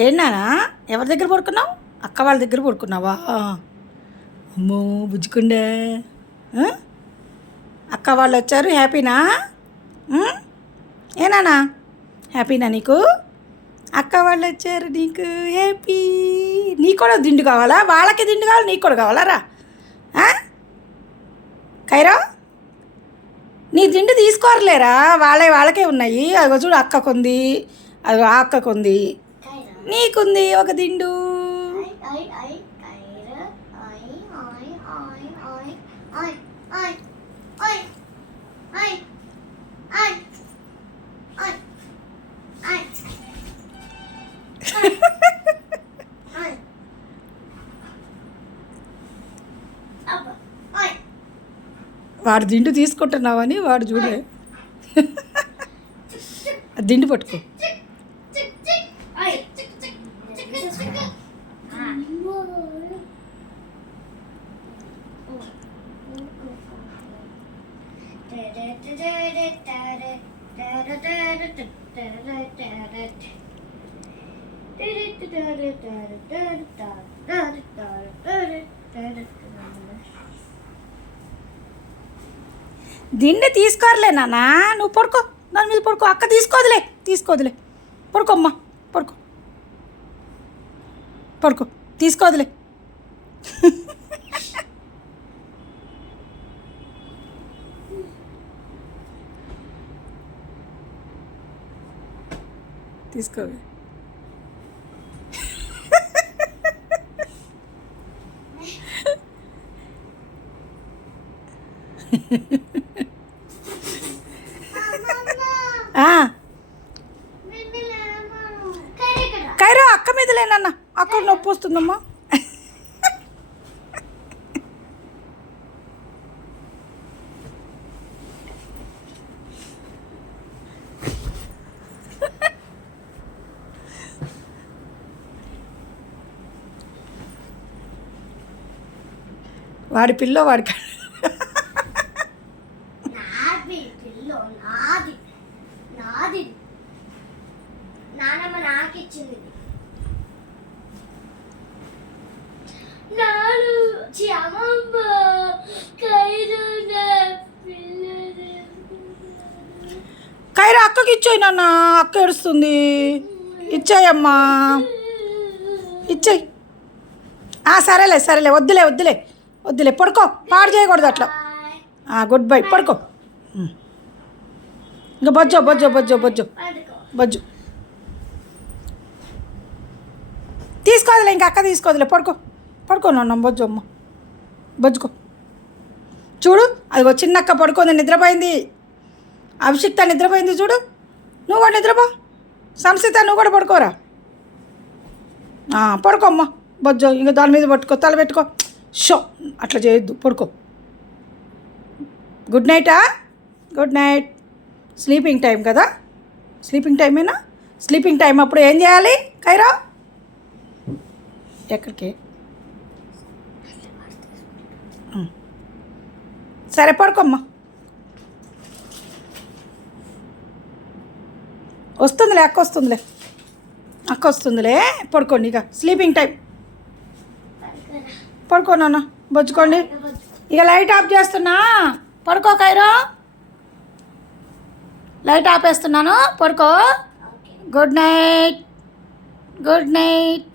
ఏంటన్నా ఎవరి దగ్గర పడుకున్నావు? అక్క వాళ్ళ దగ్గర పడుకున్నావా? అమ్మో బుజ్జుకుండే. అక్క వాళ్ళు వచ్చారు, హ్యాపీనా? ఏనానా హ్యాపీనా నీకు? అక్క వాళ్ళు వచ్చారు, నీకు హ్యాపీ. నీకు కూడా దిండు కావాలా? వాళ్ళకి దిండు కావాలి, నీకు కూడా కావాలా? రా కైరా, నీ దిండు తీసుకోరలేరా? వాళ్ళకే ఉన్నాయి. అదిగో చూడు, అక్కకుంది, అది ఆ అక్కకుంది, నీకుంది ఒక దిండు. వాడు దిండు తీసుకుంటున్నావని వాడు చూడే. దిండు పట్టుకో. దిండు తీసుకోరలే నాన్న, నువ్వు పడుకో, దాని మీద పడుకో. అక్క తీసుకోదులే పడుకోమ్మా, పడుకో పడుకో, తీసుకోదులే. తీసుకోవే. కైరా అక్క మీద లేనన్న, అక్కడ నొప్పి వస్తుందమ్మా. వాడి పిల్ల వాడికి నానమ్మ నాకు ఇచ్చింది. కైరా అక్కకి ఇచ్చాయి నాన్న, అక్క ఏడుస్తుంది. ఇచ్చాయమ్మా, ఇచ్చాయి. సరేలే వద్దులే పడుకో, పాడు చేయకూడదు అట్లా. గుడ్ బై, పడుకో. ఇంకా బొజ్జు తీసుకోదులే, ఇంకా అక్క తీసుకోదులే. పడుకో నాన్న, బొజ్జుకో. చూడు, అదిగో చిన్నక్క పడుకోంది, నిద్రపోయింది. అభిషిక్త నిద్రపోయింది చూడు. నువ్వు కూడా నిద్రపో. సంసిత నువ్వు కూడా పడుకోరా. పడుకో అమ్మ, బొజ్జో. ఇంకా దాని మీద పట్టుకో, తల పెట్టుకో. షో అట్లా చేయొద్దు, పడుకో. గుడ్ నైటా? Good night. స్లీపింగ్ టైం కదా? స్లీపింగ్ టైమేనా? స్లీపింగ్ టైం అప్పుడు ఏం చేయాలి కైరా? ఎక్కడికి? సరే పడుకోమ్మా. అక్క వస్తుందిలే. పడుకోండి, ఇక స్లీపింగ్ టైం. పడుకో నాన్న, బొచ్చుకోండి. ఇక లైట్ ఆఫ్ చేస్తున్నా, పడుకో కైరా. లైట్ ఆపేస్తున్నాను, పడుకో. Good night.